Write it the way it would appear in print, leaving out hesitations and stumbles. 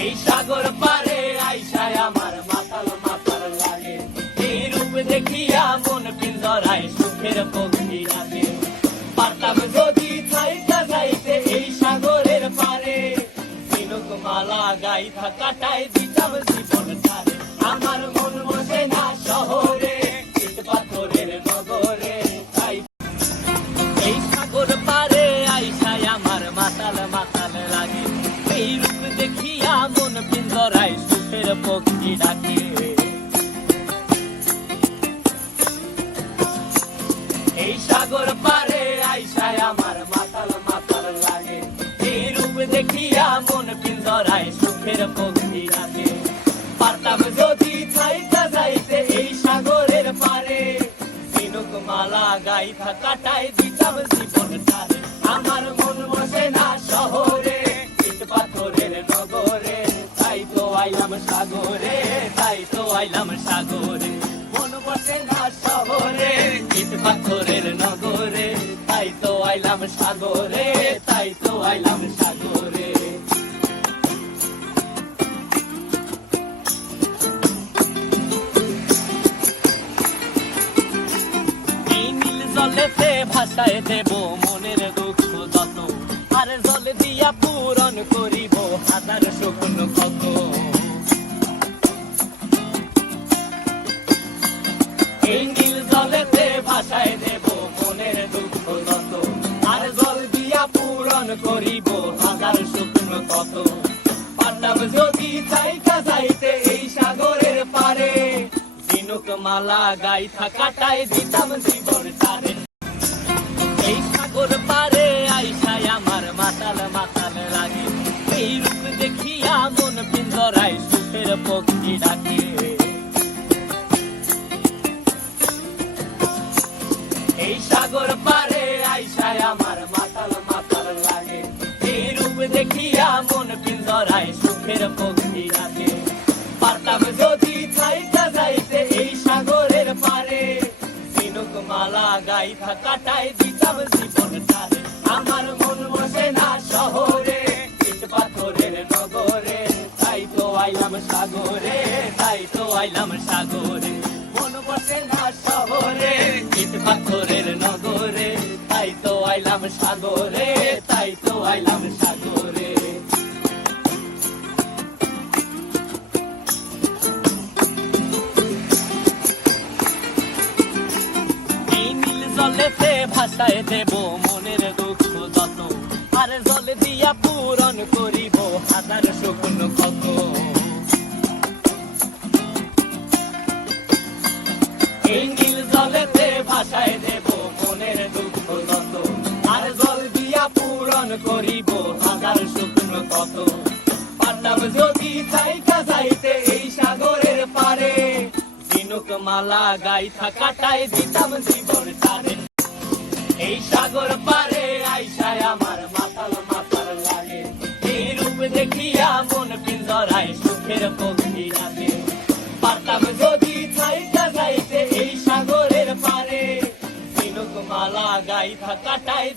এই সাগর পারে আইসায় আমার মাতাল মাতাল লাগে, এই রূপ দেখিয়া মন পিঞ্জরায় সুখের পক্ষী ডাকে। পারতাম যদি থাইকা যাইতে এই সাগরের পারে, ঝিনুক মালা গাইথা কাটায় দিতাম জীবন তারে। আমার মন বসে না শহরে, ইট পাথরের নগরে, তাই এই সাগর পারে আইসায় আমার মাতাল মাতাল লাগে, এই রূপ দেখিয়া মন পিঞ্জরায় সুখের পক্ষী ডাকে। এই সাগর পারে আইসায় আমার মাতাল মাতাল লাগে, এই রূপ দেখিয়া মন পিঞ্জরায় সুখের পক্ষী ডাকে। পারতাম যদি থাইকা যাইতে এই সাগরের পারে, ঝিনুক মালা গাইথা কাটায় দিতাম জীবন তারে। আমার মন বসে না শহরে, ইট পাথরের নগরে, তাই তো আইলাম সাগরে, তাই তো আইলাম সাগরে। মন বসে না শহরে, ইট পাথরের নগরে, তাই তো আইলাম সাগরে, তাই তো আইলাম সাগরে। এই নীল জলেতে ভাসায় দেব মনের দুঃখ যত, আর জল দিয়া পূরণ করিব হাজার স্বপ্ন কত। এই নীল জলেতে ভাসায় দেব মনের দুঃখ যত, আর জল দিয়া পূরণ করিব হাজার স্বপ্ন কত। পারতাম যদি থাইকা যাইতে এই সাগরের পারে, ঝিনুক মালা গাইথা কাটায় দিতাম জীবন তারে। এই সাগর পারে আইসায় আমার মাতাল মাতাল লাগে, এই রূপ দেখিয়া মন পিঞ্জরায় সুখের পক্ষী ডাকে। এই সাগর পারে আইসায় আমার মাতাল মাতাল লাগে, এই রূপ দেখিয়া মন পিঞ্জরায় সুখের পক্ষী ডাকে। পারতাম যদি থাইকা যাইতে এই সাগরের পারে, ঝিনুক মালা গাইথা কাটায় দিতাম জীবন তারে। আমার মন বসে না শহরে, ইট পাথরের নগরে, তাই তো আইলাম সাগরে, তাই তো আইলাম সাগরে। মন বসে না শহরে, ইট পাথরের নগরে, তাই তো আইলাম সাগরে, তাই তো আইলাম সাগরে। এই নীল জলেতে ভাসায় দেব মনের দুঃখ যত, আর জল দিয়া পূরণ করিব হাজার স্বপ্ন কত। এই নীল জলেতে ভাসায় দেব মনের দুঃখ যত, আর জল দিয়া পূরণ করিব হাজার স্বপ্ন কত। পারতাম যদি থাইকা যাইতে এই সাগরের পারে, ঝিনুক মালা গাইথা কাটায় দিতাম জীবন তারে। এই সাগর পারে আইসায় আমার মাতাল মাতাল লাগে, এই রূপ দেখিয়া মন পিঞ্জরায় সুখের পক্ষী ডাকে। পারতাম যদি থাইকা যাইতে এই সাগরের পারে, ঝিনুক মালা গাইথা কাটায়